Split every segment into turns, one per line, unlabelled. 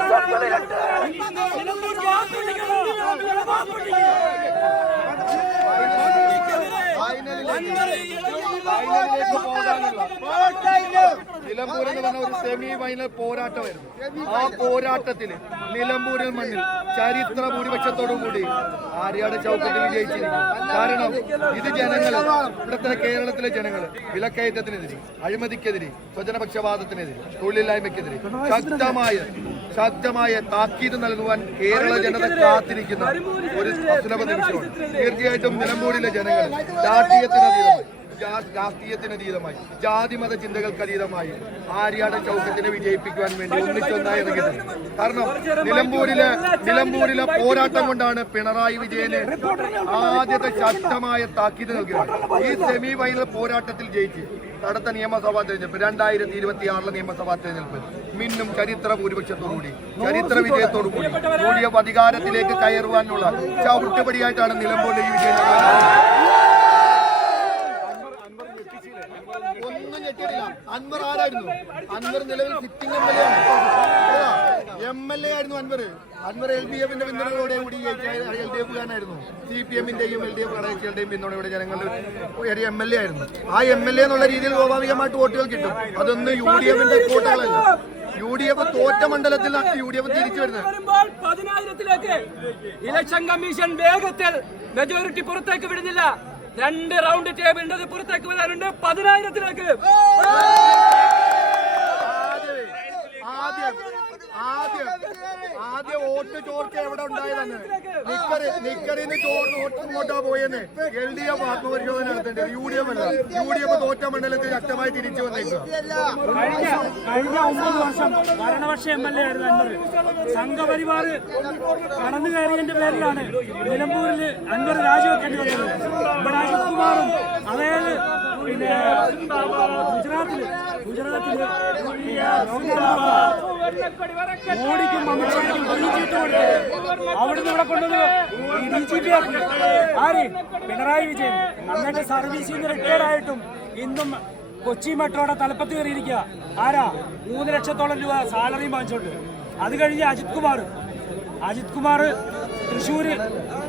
சொற்களை നിലമ്പൂർ എന്ന് പറഞ്ഞ ഒരു സെമി ഫൈനൽ പോരാട്ടമായിരുന്നു. ആ പോരാട്ടത്തിൽ നിലമ്പൂരിൽ മണ്ണിൽ ചരിത്ര ഭൂരിപക്ഷത്തോടു കൂടി ആര്യാട് ചൗക്കത്തിൽ വിജയിച്ചിരിക്കും കാരണം ഇത് ജനങ്ങൾ ഇവിടുത്തെ കേരളത്തിലെ ജനങ്ങൾ വിലക്കയറ്റത്തിനെതിരെ അഴിമതിക്കെതിരെ സ്വജനപക്ഷപാതത്തിനെതിരെ തൊഴിലില്ലായ്മയ്ക്കെതിരെ ശക്തമായ ശക്തമായ താക്കീത് നൽകുവാൻ കേരള ജനത കാത്തിരിക്കുന്ന ഒരു സുലഭ നിമിഷമാണ്. തീർച്ചയായിട്ടും നിലമ്പൂരിലെ ജനങ്ങൾ രാഷ്ട്രീയത്തിനതീതമായി ജാ- രാഷ്ട്രീയത്തിനതീതമായി ജാതിമത ചിന്തകൾക്ക് അതീതമായി. ആര്യാട ചൗക്കത്തിനെ വിജയിപ്പിക്കുവാൻ വേണ്ടി ഒന്നിച്ചൊന്നായി ഇറങ്ങിയിട്ടുണ്ട്. കാരണം നിലമ്പൂരിലെ നിലമ്പൂരിലെ പോരാട്ടം കൊണ്ടാണ് പിണറായി വിജയന് ആദ്യത്തെ ശക്തമായ താക്കീത് നൽകുന്നത് ഈ സെമി ഫൈനൽ പോരാട്ടത്തിൽ ജയിച്ച് അടുത്ത നിയമസഭാ തെരഞ്ഞെടുപ്പ് രണ്ടായിരത്തി ഇരുപത്തി ആറിലെ നിയമസഭാ തെരഞ്ഞെടുപ്പ്. മിന്നും ചരിത്ര ഭൂരിപക്ഷത്തോടുകൂടി ചരിത്ര വിജയത്തോടുകൂടി. കൂടിയ അധികാരത്തിലേക്ക് കയറുവാനുള്ള ചവിട്ടുപടിയായിട്ടാണ് നിലമ്പൂരിലെ ഈ വിജയം ഒന്നും ഞെട്ടിയിട്ടില്ല. അൻവർ ആരായിരുന്നു? അൻവർ നിലവിൽ sitting M L A M L A ആയിരുന്നു അൻവർ. അൻവർ എൽ ഡി എഫിന്റെ പിന്തുണയോടെ കൂടി എൽ ഡി എഫുകാരനായിരുന്നു സി പി എമ്മിന്റെയും എൽ ഡി എഫ് ഘടകകക്ഷികളുടെയും പിന്തുണയോടെ ജനങ്ങളുടെ ഒരു എം എൽ എ ആയിരുന്നു. ആ എം എൽ എ എന്നുള്ള രീതിയിൽ സ്വാഭാവികമായിട്ട് വോട്ടുകൾ കിട്ടും. അതൊന്നും യു ഡി എഫിന്റെ വോട്ടുകളല്ല യു ഡി എഫ് തോറ്റ മണ്ഡലത്തിലാണ് യു ഡി എഫ് തിരിച്ചു വരുന്നത്.
ഇലക്ഷൻ കമ്മീഷൻ വേഗത്തിൽ മെജോറിറ്റി പുറത്തേക്ക് വിടുന്നില്ല. രണ്ട് റൗണ്ട് ടേബിൾ ടേബിളിന്റെ പുറത്തേക്ക് വരാനുണ്ട്. പതിനായിരത്തിലേക്ക്.
ആദ്യം ആദ്യം ആദ്യം വോട്ട് ചോർച്ച എവിടെ ഉണ്ടായതെന്ന് നിക്കറി നിക്കറിന് ചോർന്ന് വോട്ട് ഇങ്ങോട്ടാ പോയെന്ന് എൽ ഡി എഫ് ആത്മപരിശോധന നടത്തേണ്ടത് യു ഡി എഫ് അല്ല. യു ഡി എഫ് തോറ്റ മണ്ഡലത്തിൽ ശക്തമായി തിരിച്ചു
കഴിഞ്ഞ കഴിഞ്ഞ ഒമ്പത് വർഷം ഭരണപക്ഷ എം എൽ എ ആയിരുന്നു അൻവർ. സംഘപരിവാർ കടന്നു കയറിയതിന്റെ പേരിലാണ് നിലമ്പൂരിൽ അൻവർ രാജിവെക്കേണ്ടി വന്നത് ഇവിടെ അജിത് കുമാറും അതായത് പിന്നെ ഗുജറാത്തിൽ ഗുജറാത്തിൽ മോഡിക്കും അവിടുന്ന് ഇവിടെ കൊണ്ടുവന്ന്. ഡി ജി പി ആക്കി. ആര്? പിണറായി വിജയൻ. അന്നത്തെ സർവീസിൽ നിന്ന് റിട്ടയർഡ് ആയിട്ടും ഇന്നും കൊച്ചി മെട്രോയുടെ തലപ്പത്ത് കയറിയിരിക്കുക. ആരാ? മൂന്ന് ലക്ഷത്തോളം രൂപ സാലറി വാങ്ങിച്ചോണ്ട്. അത് കഴിഞ്ഞ് അജിത് കുമാർ. അജിത് കുമാർ തൃശ്ശൂര്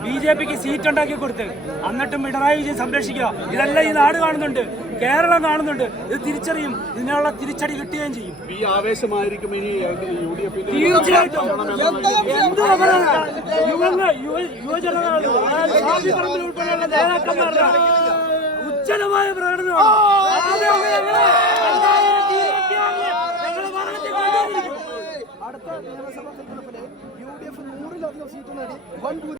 ബി ജെ പിക്ക് സീറ്റ് ഉണ്ടാക്കി കൊടുത്ത്. എന്നിട്ടും പിണറായി വിജയൻ സംരക്ഷിക്കുക. ഇതെല്ലാം ഈ നാട് കാണുന്നുണ്ട്. കേരളം കാണുന്നുണ്ട്. ഇത് തിരിച്ചറിയും. ഇതിനുള്ള തിരിച്ചടി കിട്ടുകയും ചെയ്യും.
ഈ ആവേശമായിരിക്കും ഇനി യു ഡി എഫിന്റെ
തീർച്ചയായിട്ടും പ്രകടനം യുവങ്ങൾ ഉൾപ്പെടെയുള്ള നേതാക്കന്മാരുടെ? ഉജ്ജ്വലമായ പ്രകടനമാണ് കൊണ്ടുവന്നിരിക്കും.
അടുത്ത നിയമസഭാ തെരഞ്ഞെടുപ്പിൽ യു ഡി എഫ് നൂറിലധികം സീറ്റ് നേടി. വൻ